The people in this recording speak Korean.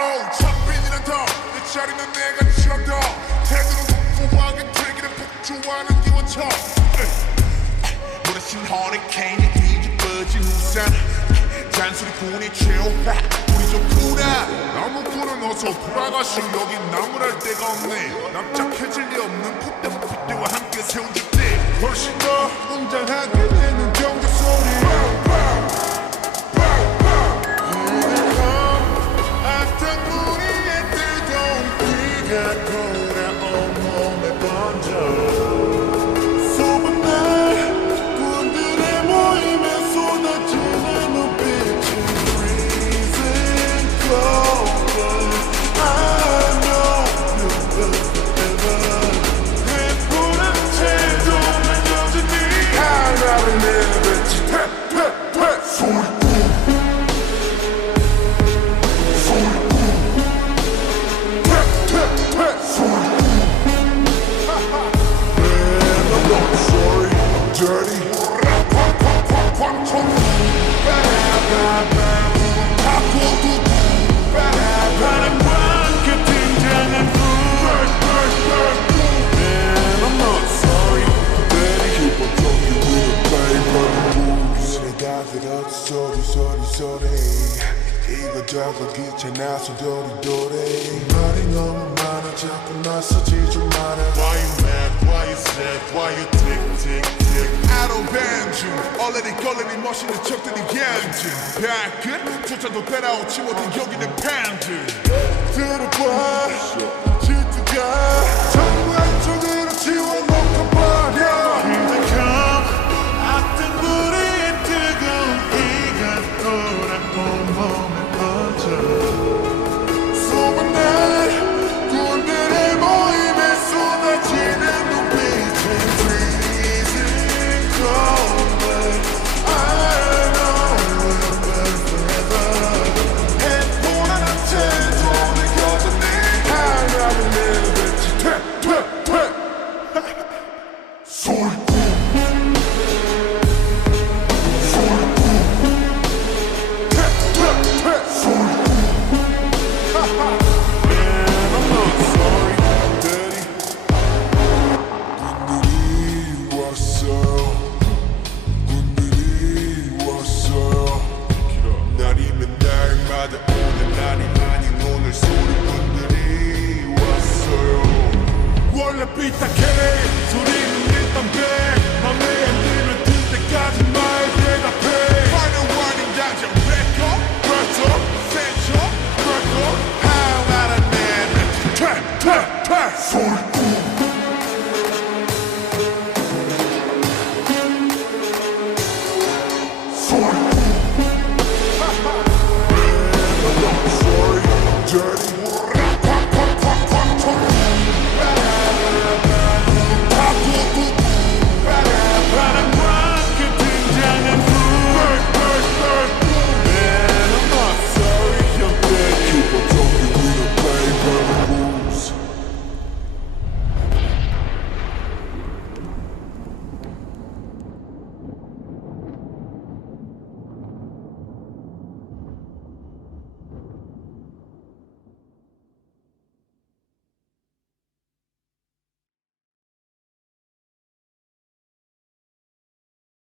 첫빈이란 더내 자리는 내가 지었다 태도는 공포하게 되기를 폭주하는 기원처 무너진 허리케인이 뒤집어진 우산 잔소리 군이 최후파 우리 좋구나 나무꾼은 어서 돌아가시오 여긴 나무랄 데가 없네 납작해질 리 없는 풋대와 함께 세운 집대 훨씬 더 웅장하게 되는 경적 소리 이거저거 귀찮아서 도리도리 말이 너무 많아 자꾸 나서지 좀 마라 Why you mad, why you sad, why you tick, tick, tick I don't ban you 얼레리 걸레리 멋있는 척들이 얌진 발끝 조차도 따라오지 못한 여기는 팬들